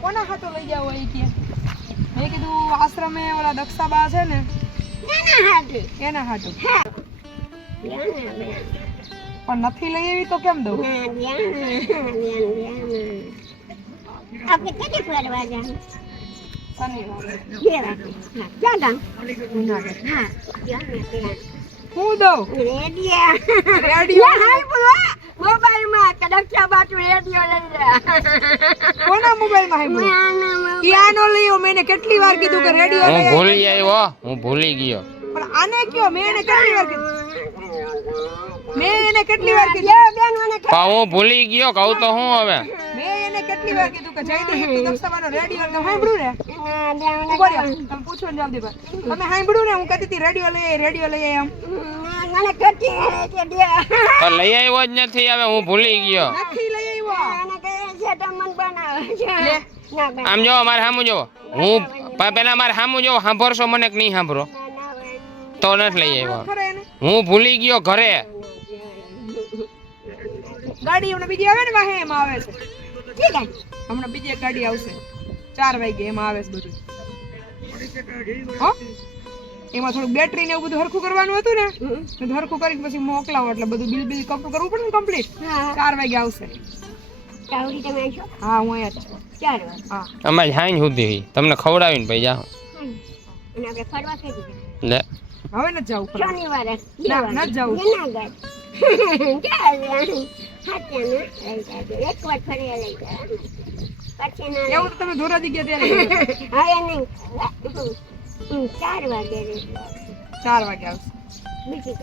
કોના હાટો? લઈ જાવ એ કે મેં કીધું આશ્રમે ઓલા દક્ષાબા છે ને એના હાટો પણ નથી લઈ એવી તો કેમ દઉં આપણે કેટલી ફરવા જવાનું હા દઉં? રેડિયા. રેડિયા. યા, હાય બોલો મોબાઈલમાં કડક ચા બાટુ રેડિયો લઈ લે કોના મોબાઈલમાં હાંભળ્યું? ઈ આનો લઈ આવ્યો. કેટલી વાર કીધું કે રેડિયો હું લઈ ભૂલી આવ્યો. હું ભૂલી ગયો. પણ આને કયો મેને કેટલી વાર કીધું? મેં એને કેટલી વાર કીધું? હું ભૂલી ગયો કહું તો હું હવે? મેં એને કેટલી વાર કીધું કે તું રેડિયો સાંભળ્યું ને? તમે પૂછો ને જવાબ દે તમે સાંભળ્યું ને? હું કહેતી હતી રેડિયો લઈ રેડિયો લઈ આય એમ. મને કટી કે દે. તો લઈ આવ્યો જ નથી હવે હું ભૂલી ગયો. નથી લઈ આવ્યો. અને કે છે મન બનાવે છે. આમ જો મારે સામું જો. હું પેલા મારે સામું જો સાંભળશો મને કે નહીં સાંભળો. તો નથી લઈ આવ્યો. હું ભૂલી ગયો ઘરે. ગાડી હમણાં બીજી આવે ને વાહે એમ આવે છે. ઠીક છે હમણાં બીજી એક ગાડી આવશે. ચાર વાગે એમ આવે છે બધું. હો? એમાં થોડું બેટરી ને એવું બધું હરખું કરવાનું હતું ને તો હરખું કરીને પછી મોકલાવો એટલે બધું બિલ બિલ કપડું કરવું પડે ને કમ્પ્લીટ ચાર વાગે આવશે. હા હું અહીંયા છું. ચાર વાગે? હા. અમારે હાઈ સુધી તમને ખવડાવીને પછી જાઓ લે. હવે નથી જવું શનિવારે. ના, ના જવું. જુનાગઢ. ચાલે હાથેને લઈ જાજો. એક વાર ફરી લઈ જાય પછી ના એવું તો તમે ધોરાજી ગયા ત્યારે. હવે નહીં. હમ, ચાર વાગે ચાર વાગે આવશે. બીજું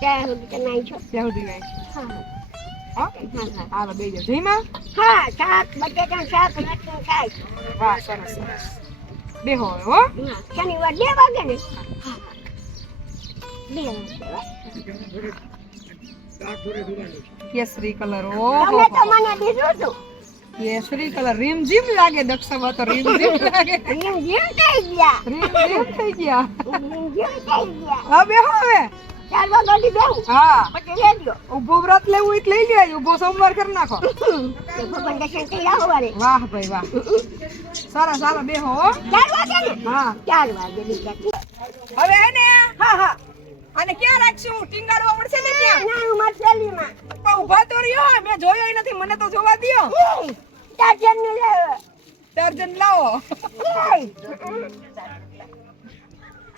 ત્યાં સુધી તમે છો ત્યાં સુધી હા હા. હા? હા બે જાઓ જયમાં હા શાક બટેટા શાક રોટલી શાક. વાહ સરસ સરસ. બેહો હવે હો. શનિવાર બે વાગે ને? હા બે વાગે કેસરી કલર તમે ઓહો તો મને દીધું હતું કેસરી કલર. રીમ જીમ લાગે દક્ષામાં તો રીમ જીમ લાગે. રીમ જીમ થઈ ગયા. રીમ જીમ થઈ ગયા. રીમ જીમ થઈ ગયા. હવે. હવે ચાલવા ગાડી બેહું. હા. પછી રેડિયો ઊભો વ્રત લેવું એટલે લઈ લેજો ઊભો સોમવાર કરી નાખો. ભગવાન દર્શન કરી આવો વારે વાહ ભાઈ વાહ. સારા સારા બેહો હો. ચાર વાગે ને હા. ચાર વાગે હવે હે ને હા હા. અને ક્યાં રાખશું? ટીંગાડવા પડશે નાનું તો રહ્યો મેં જોયો નથી મને તો જોવા દયો. ચાર્જર લાવો.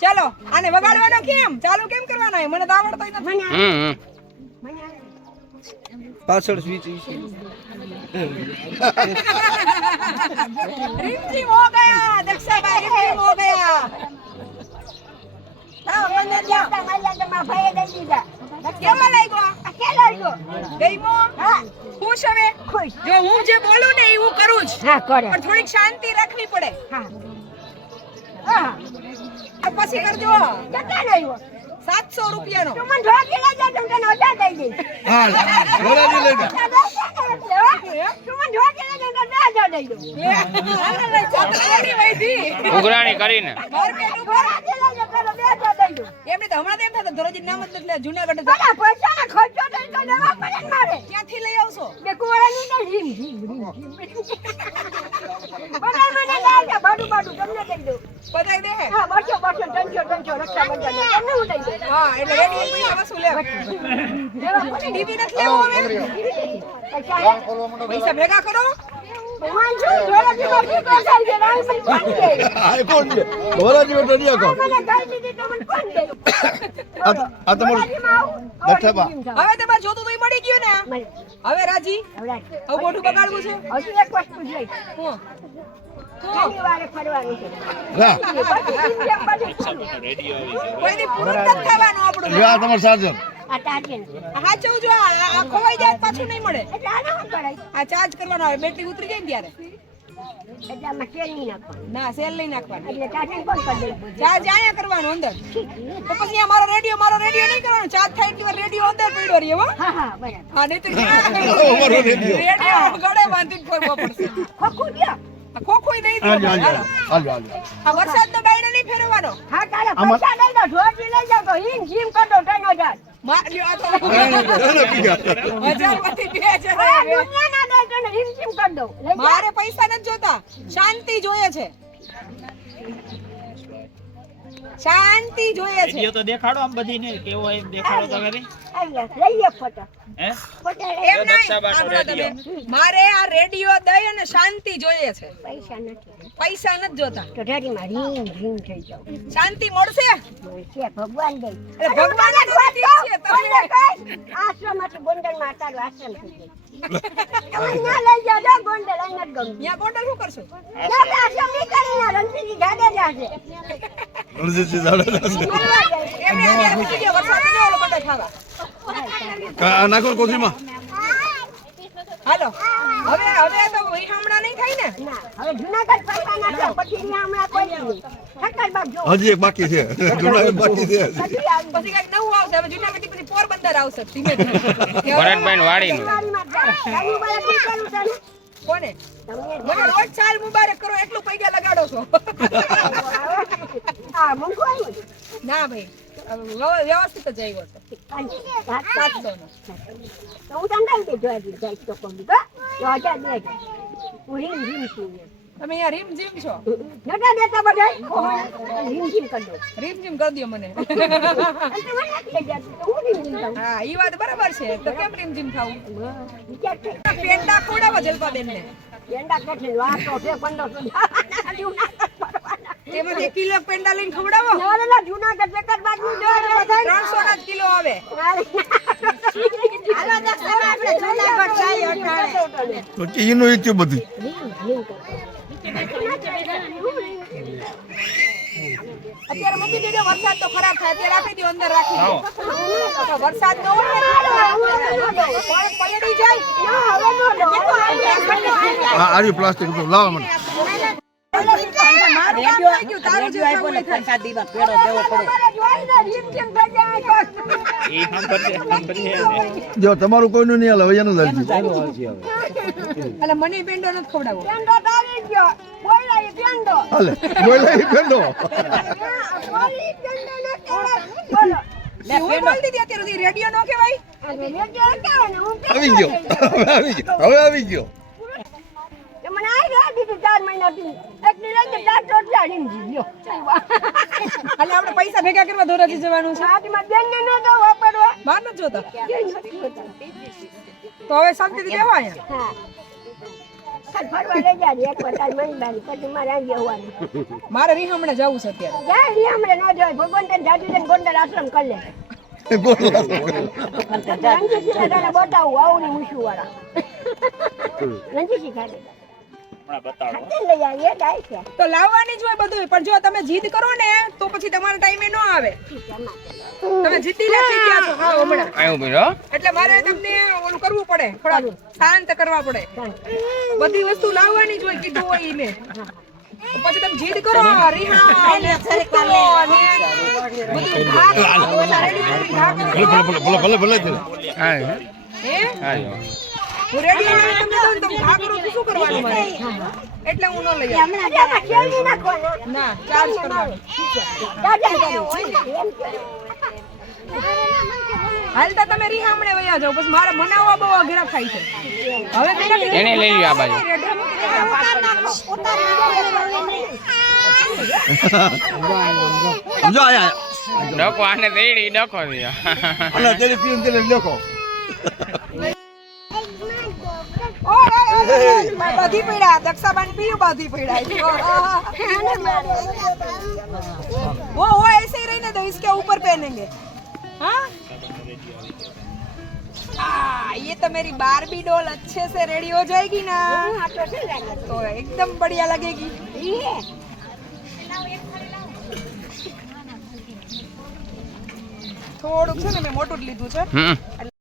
ચાલો આને વગાડવાનો કેમ? ચાલુ કેમ કરવાનો એ? મને તો આવડતો નથી. પાછળ સ્વિચ રીમજી હો ગયા દક્ષાભાઈ રીમજી હો ગયા. હા મને ત્યાં મારી આગળ ભાઈ દઈ દીધા. કેવા લાગ્યો આ? કેલો ગઈમો હા. ખુશ હવે? ખુશ. જો હું જે બોલું ને એવું કરું જ. હા કરે. પણ થોડીક શાંતિ રાખવી પડે. હા. હા. પછી કરજો. કેટલા સાતસો રૂપિયાનો. ઉઘરાણી કરીને. એમને તો હમણાં એમ થતું ધોરાજી નામ જ જુનાગઢ ખર્ચો ને મારે. ક્યાંથી લઈ આવશો? બે તમને દઈ દઉં. બધાય દે. હા બસો બસો ત્રણસો ત્રણસો રક્ષાબંધન. તમને હું દઈ દઉં. હા એટલે રેડી પૈસા વસૂલ લે ટીવી નથી લેવો હવે પૈસા ભેગા કરો. હવે તમારે જોતું તો મળી ગયું ને. હવે રાજી? હવે મોઢું બગાડવું છે? હજુ એક વસ્તુ તમારું. આ હાચવું જો આ આ ખોવાઈ જાય પાછું નહીં મળે. આ ચાર્જ કરવાનો આવે બેટરી ઉતરી જાય ને ત્યારે. ના સેલ લઈ નાખવાનું. એટલે ટાર્ગેટ કોણ કરી દે? ચાર્જ અહીંયા કરવાનો અંદર. તો પછી મારો રેડિયો મારો રેડિયો નહીં કરવાનો. ચાર્જ થાય એટલી વાર રેડિયો અંદર પડ્યો રહે હો. હા હા બરાબર. હા નહીં તો રેડિયો. રેડિયો ગળે બાંધીને ફરવો પડશે. ખોખું દ્યો. ખોખું દઈ દો. હાલો હાલો. હાલો હાલો હાલો આ વરસાદનો નહીં હા કાલે પૈસા લઈ જાઓ તો હિમ જીમ કરી દો ત્રણ હજારમાં લ્યો આ તો ના, ના, ના, ના, હજારમાંથી બે હજાર હા, આવ્યા. દુનિયાના દઈ તને રીમઝીમ કરી દઉં લઈ જા. મારે પૈસા નથી જોતા. શાંતિ જોઈએ છે. શાંતિ જોઈએ છે. તો દેખાડો આમ બધી ને કેવો એમ દેખાડો તમે ખરી આવી લે, લઈ લે ફોટો. હે? એમ નહીં. મારે આ રેડિયો દઈ અને શાંતિ જોઈએ છે. પૈસા નથી. પૈસા નથી જોતા. તો ઢારીમાં રીમ રીમ થઈ જાવ. શાંતિ મળશે? ભગવાન દે. અરે ભગવાન જ નથી છે, તમે- આશ્રમ એટલે ગોંડલમાં અતારું આશ્રમ થઈ ગયો તમે ના લઈ જાઓ ગોંડલ અહીં નથી ગમતું. ત્યાં ગોંડલ શું કરશો? ના, આશ્રમ નહીં કરીને રણજીતજી જાડેજા છે જાડેજા નાખો કોથળીમાં. હાલો. હવે હવે તો હમણાં નહીં થાય ને. હવે જુનાગઢ ફરવા નાખ્યો, પછી અહીંયા હમણાં કોઈ જો. હજી એક બાકી છે. જુનાગઢ બાકી છે. પછી આવી નવું આવશે. હવે જુનાગઢ પછી પોરબંદર આવશે. ધીમે ભરતભાઈ ને? કોને? મને રોજ ચાલ મુબારક કરો એટલું પૈસા લગાડો છો. ને? ભાઈ વ્યવસ્થિત જ આવ્યો છે સાતસો નો તો હું તને કઈ દીધું હજી જાય તો કોમી તો તો હજાર બે હું રીમ રીમ છું તમે અહીંયા રીમ જીમ છો? નતા દેતા બધા. રીમ રીમ કરી દો રીમ જીમ કરી દો મને. તો હું ઈ વાત બરાબર છે. તો કેમ રીમ જીમ ખાવું? પેંડા ખવડાવો જલપાબેન ને પેંડા કેટલી વાતો છે પંદરસો એક કિલો પેંડા લઈને ખવડાવો. ના, ના, જુનાગઢ બેકાર બાજુ જો ત્રણસો ના કિલો આવે. તો થયું બધું. અત્યારે મૂકી દીધો વરસાદ તો ખરાબ થાય અત્યારે આપી દો અંદર રાખી વરસાદ ન હોય ને પણ પલળી જાય. આ પ્લાસ્ટિક લાવવા મને. ગયું, તારું જે તમારું કોઈનું નહીં હાલે હવે એનું જ એટલે મને પેંડો નથી ખવડાવો હાલે પેંડો. હું બોલતી હતી અત્યારે સુધી રેડિયો નો કહેવાય. આવી ગયો. આવી ગયો. હવે આવી ગયો. ચાર મહિનાથી. એક ચાર એટલે આપણે પૈસા ભેગા કરવા ધોરાજી જવાનું છે? હાથમાં બેન ને ન વાપરવા. બહાર નથી જોતા? કેમ નથી હોતા? તો હવે શાંતિથી બેહો અહીંયા. ફરવા લઈ જાય એક વાર તારી મહેરબાની પછી મારે આવી જવાનું. મારે રીહમણે જવું છે અત્યારે. જાય રી હમણાં ન ભગવાન તને ગોંડલ આશ્રમ કરી લે. રણજીતજી તને બતાવું આવું ને મૂછું વાળા તો લાવવાની જ હોય બધું પણ જો તમે જીદ કરો ને તો પછી તમારા ટાઈમે ન આવે તમે જીતી નથી ગયા છો હા હમણાં આયો બીજો એટલે મારે તમને ઓલું કરવું પડે થોડા શાંત કરવા પડે બધી વસ્તુ લાવવાની જ હોય કીધું હોય ઈને તો પછી તમે જીદ કરો રીહા બધું ઘા ભલે ભલે ભલે ભલે. ભલે ભલે ભલે ભલે ભલે ભલે હે? આવ્યું હું ready કરીને તમને દઉં તમે ઘા તો શું કરવાનું મારે એટલે હું ન લઈ આવું. ના ચાર્જ કરવાનું. હાલતા તમે રીહામણે વયા જાઓ પછી મારે બનાવવા બહુ અઘરા થાય છે. હવે પેલા એને લઈ લ્યો આ બાજુ. રેઢા મૂકી દેજો. સમજો આયા. ડકો આને દેડી ડકો દિયો પીન બાધી પડ્યા દક્ષાબાન પીયું બાધી પડ્યા वो वो ऐसे ही रहने दो इसके ऊपर पहनेंगे हाँ आ, ये तो मेरी बारबी डॉल अच्छे से रेडी हो जाएगी ना तो एकदम बढ़िया लगेगी થોડુંક છે ને મેં મોટું જ લીધું છે હમ